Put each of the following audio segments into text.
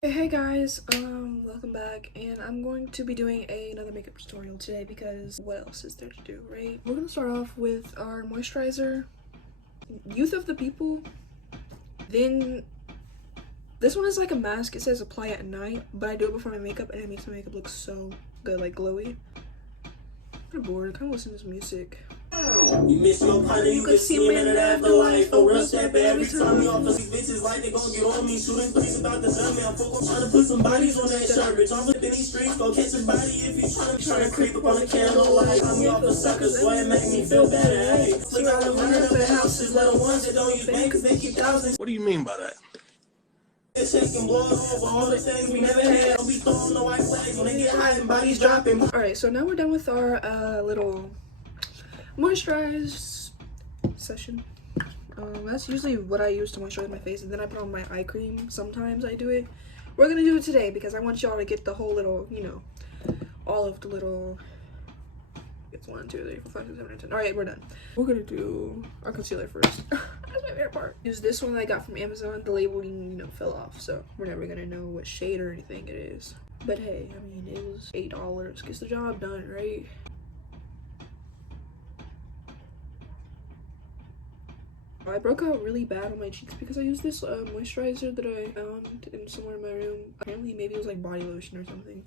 Hey guys, welcome back, and I'm going to be doing another makeup tutorial today because what else is there to do, right? We're gonna start off with our moisturizer, Youth of the People. Then this one is like a mask. It says apply at night, but I do it before my makeup and it makes my makeup look so good, like glowy. I'm bored, I kind of listen to this music. You miss your partner, you could see me in the afterlife. No real step every time you off the bitches like they gon' get on me. Shooting threes about the dummy. I'm focused trying to put some bodies on that shirt. Bitch, I'm flipping these streets, go catch a body if you tryna creep up on the candlelight. Cut me off the suckers, boy, it make me feel better. Hey, slick out the running up at houses, let the ones that don't use bank, cause they keep thousands. What do you mean by that? Alright, so now we're done with our little moisturize session. That's usually what I use to moisturize my face, and then I put on my eye cream. Sometimes I do it. We're gonna do it today because I want y'all to get the whole little, all of the little. It's 1, 2, 3, 4, 5, 6, 7, 8, 10. Alright, we're done. We're gonna do our concealer first. That's my favorite part. Use this one that I got from Amazon. The labeling, fell off, so we're never gonna know what shade or anything it is. But hey, I mean, it was $8. Gets the job done, right? I broke out really bad on my cheeks because I used this moisturizer that I found in somewhere in my room. Apparently, maybe it was like body lotion or something.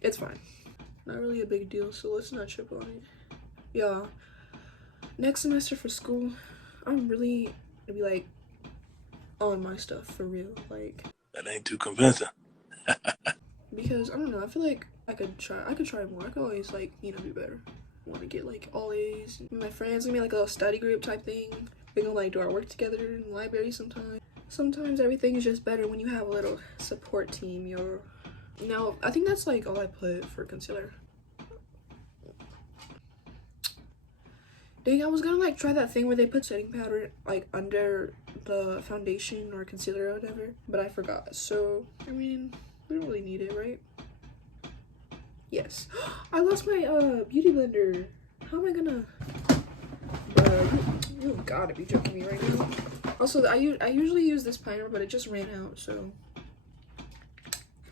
It's fine. Not really a big deal, so let's not trip on it. Yeah. Next semester for school, I'm really gonna be like on my stuff for real. Like, That ain't too convincing. because I don't know, I feel like I could try more. I could always like, do better. I want to get like all A's. My friends gonna be like a little study group type thing. We're gonna like do our work together in the library sometimes. Sometimes everything is just better when you have a little support team. No, I think that's like all I put for concealer. Dang, I was gonna like try that thing where they put setting powder like under the foundation or concealer or whatever, but I forgot. So, I mean, we don't really need it, right? Yes. I lost my beauty blender. How am I gonna? You gotta be joking me right now. Also, I usually use this primer, but it just ran out, so.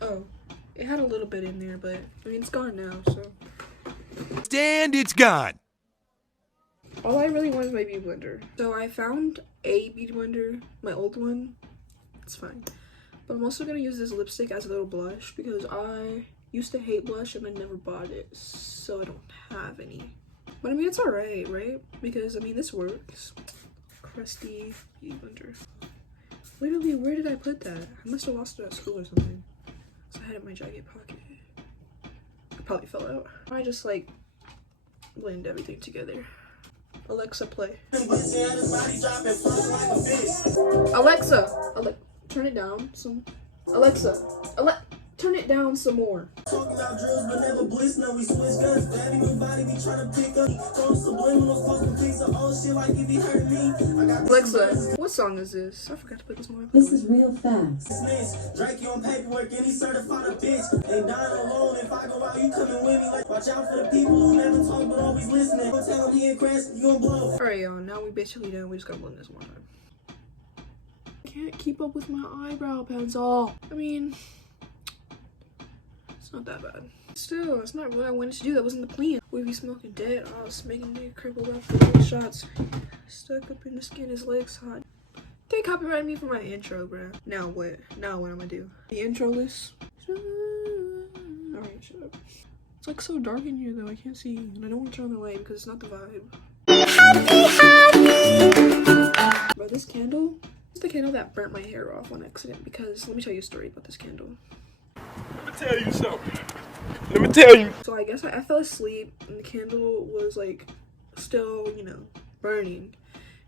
Oh, it had a little bit in there, but I mean it's gone now, so. And it's gone. All I really want is my beauty blender. So I found a beauty blender, my old one. It's fine. But I'm also gonna use this lipstick as a little blush because I used to hate blush and I never bought it, so I don't have any. But I mean, it's alright, right? Because I mean, this works. Crusty beauty blender. Literally, where did I put that? I must have lost it at school or something. So I had it in my jacket pocket. It probably fell out. I just like blend everything together. Alexa, play. Alexa, turn it down some. Alexa, turn it down some more. Talking about drills, but never bliss. Now we switch guns. Grabbing your body, be trying to pick up. Subliminals, fucking piece of old shit like if you heard me. Alexa, what song is this? I forgot to put this one. This is real facts. Drake, you on paperwork and he certified a bitch. Ain't dying alone. If I go out, you coming with me. Like, watch out for the people who never talk but always listening. Don't tell him he ain't crash, you gon' blow. Alright, y'all. Now we basically done. We just gotta blend this one time. I can't keep up with my eyebrow pencil. I mean, it's not that bad. Still, it's not what I wanted to do. That wasn't the plan. We be smoking dead. I was making the crippled after the shots. Stuck up in the skin, his legs hot. They copyrighted me for my intro, bro. Now what? Now what I'm gonna do? The intro list. Alright, shut up. It's like so dark in here though. I can't see, and I don't want to turn on the light because it's not the vibe. But this candle is the candle that burnt my hair off on accident. Because let me tell you a story about this candle. Let me tell you something. Let me tell you. So I guess I fell asleep and the candle was like still, burning.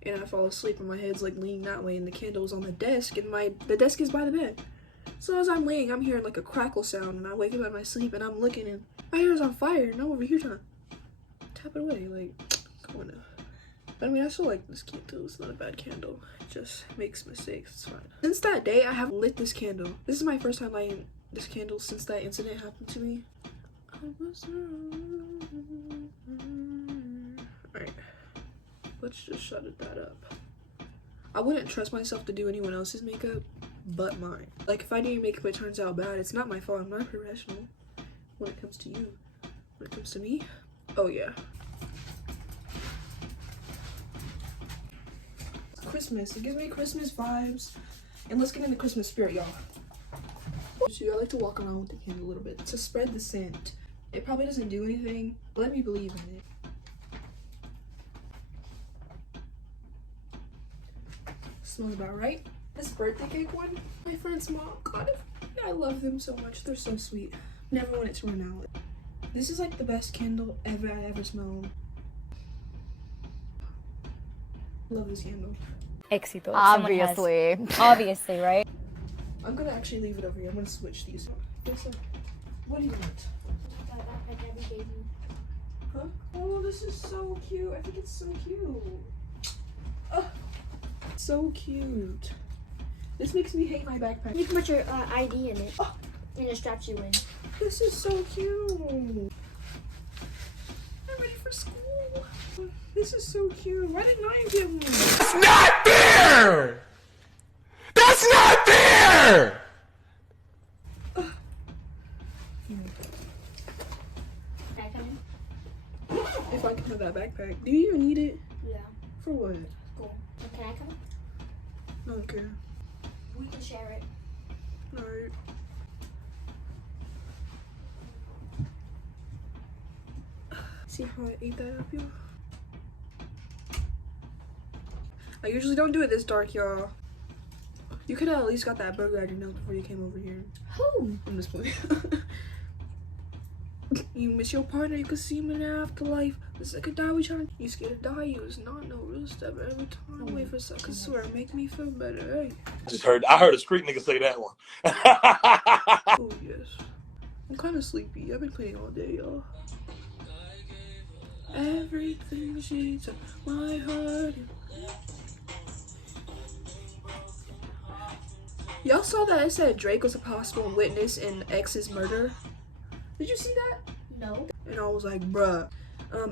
And I fall asleep and my head's like leaning that way and the candle was on the desk and the desk is by the bed. So as I'm laying, I'm hearing like a crackle sound and I wake up out of my sleep and I'm looking and my hair is on fire and I'm over here trying to tap it away, like, come on now. But I mean, I still like this candle. It's not a bad candle. It just makes mistakes. It's fine. Since that day, I haven't lit this candle. This is my first time lighting this candle since that incident happened to me. Alright. Let's just shut that up. I wouldn't trust myself to do anyone else's makeup but mine. Like, if I do your makeup it turns out bad, it's not my fault. I'm not a professional when it comes to you. When it comes to me, oh yeah. Christmas, it gives me Christmas vibes. And let's get into Christmas spirit, y'all. So I like to walk around with the candle a little bit to spread the scent. It probably doesn't do anything, but let me believe in it. Smells about right. This birthday cake one, my friend's mom got it. I love them so much. They're so sweet. Never want it to run out. This is like the best candle I ever smelled. Love this candle. Éxito. Obviously. Obviously, right? I'm gonna actually leave it over here. I'm gonna switch these. What do you want? That backpack Abby gave me. Huh? Oh, this is so cute. I think it's so cute. So cute. This makes me hate my backpack. You can put your ID in it, and it straps you in. This is so cute. I'm ready for school. This is so cute. Why didn't I get one? That's not fair! That's not fair! Can I come in? If I can have that backpack. Do you even need it? Yeah. For what? Cool. Can I come in? I don't care. We can share it. Alright. See how I ate that up, y'all? I usually don't do it this dark, y'all. You could have at least got that burger out of your nose before you came over here. Who? I'm just playing. You miss your partner, you can see him in the afterlife. The second die we trying. You scared to die, you was not no real step every time. Wait for a second, swear, make me feel better. Hey. I heard a street nigga say that one. Oh yes. I'm kind of sleepy. I've been playing all day, y'all. Everything she took my heart. Y'all saw that it said Drake was a possible witness in X's murder? Did you see that? No. And I was like, bruh,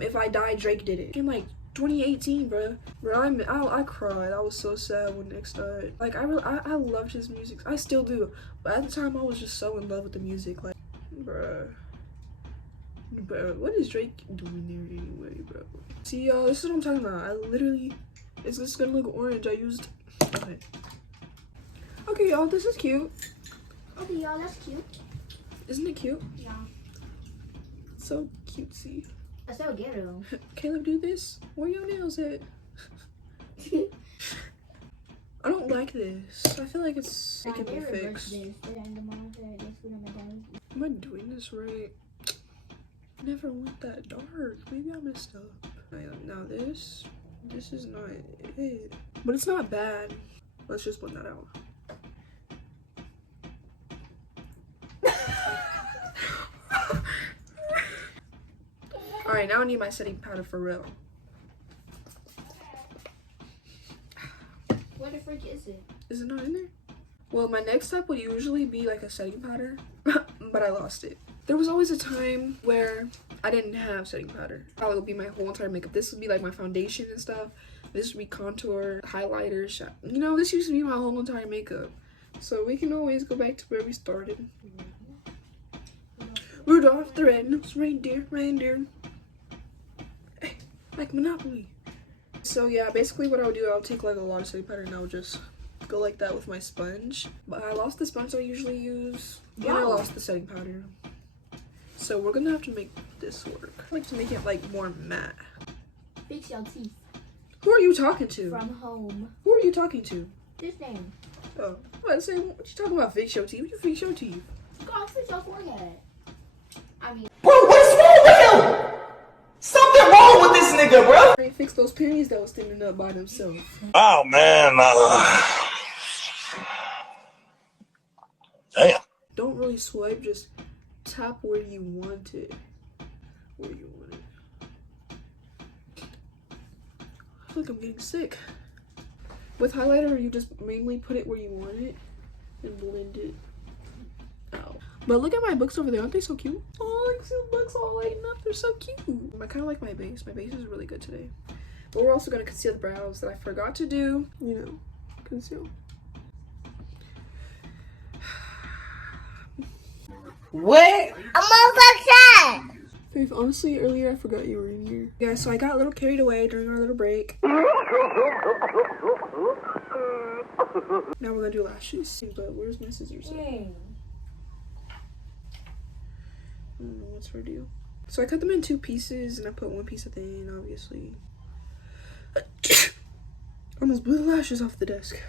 if I die, Drake did it. In like 2018, bruh. I cried. I was so sad when X died. Like, I loved his music. I still do. But at the time, I was just so in love with the music. Like, bruh. Bro, what is Drake doing there anyway, bro? See, y'all, this is what I'm talking about. I literally, it's just gonna look orange. I used, okay. Okay, y'all, this is cute. Okay, y'all, that's cute. Isn't it cute? Yeah. So cutesy. That's so ghetto. Caleb, do this. Where your nails at? I don't like this. I feel like it can be fixed. Am I doing this right? I never went that dark. Maybe I messed up. Now this is not it. But it's not bad. Let's just blend that out. Alright, now I need my setting powder for real. What the freak is it? Is it not in there? Well, my next step would usually be like a setting powder, but I lost it. There was always a time where I didn't have setting powder. That would be my whole entire makeup. This would be like my foundation and stuff. This would be contour, highlighter, you know, this used to be my whole entire makeup. So we can always go back to where we started. Rudolph the Red-Nosed Reindeer, reindeer. Hey, like Monopoly. So yeah, basically what I would do, I would take like a lot of setting powder and I would just go like that with my sponge. But I lost the sponge I usually use, and I lost the setting powder. So we're gonna have to make this work. I like to make it like more matte. Fix your teeth. Who are you talking to? From home. Who are you talking to? This name. Oh, what you talking about? Fix your teeth? You fix your teeth. Go fix your forehead. I mean. Bro, what's wrong with him? Something wrong with this nigga, bro. They fix those pennies that was standing up by themselves. Oh man, damn. Don't really swipe, just tap where you want it. Where you want it. I feel like I'm getting sick. With highlighter, you just mainly put it where you want it and blend it out. But look at my books over there. Aren't they so cute? Oh, like some books all lighting up. They're so cute. I kind of like my base. My base is really good today. But we're also going to conceal the brows that I forgot to do. You know, conceal. What? Faith, honestly, earlier I forgot you were in here. Yeah, so I got a little carried away during our little break. Now we're gonna do lashes. But where's my scissors? I don't know what's her deal. So I cut them in 2 pieces and I put 1 piece at the end, obviously. Almost blew the lashes off the desk.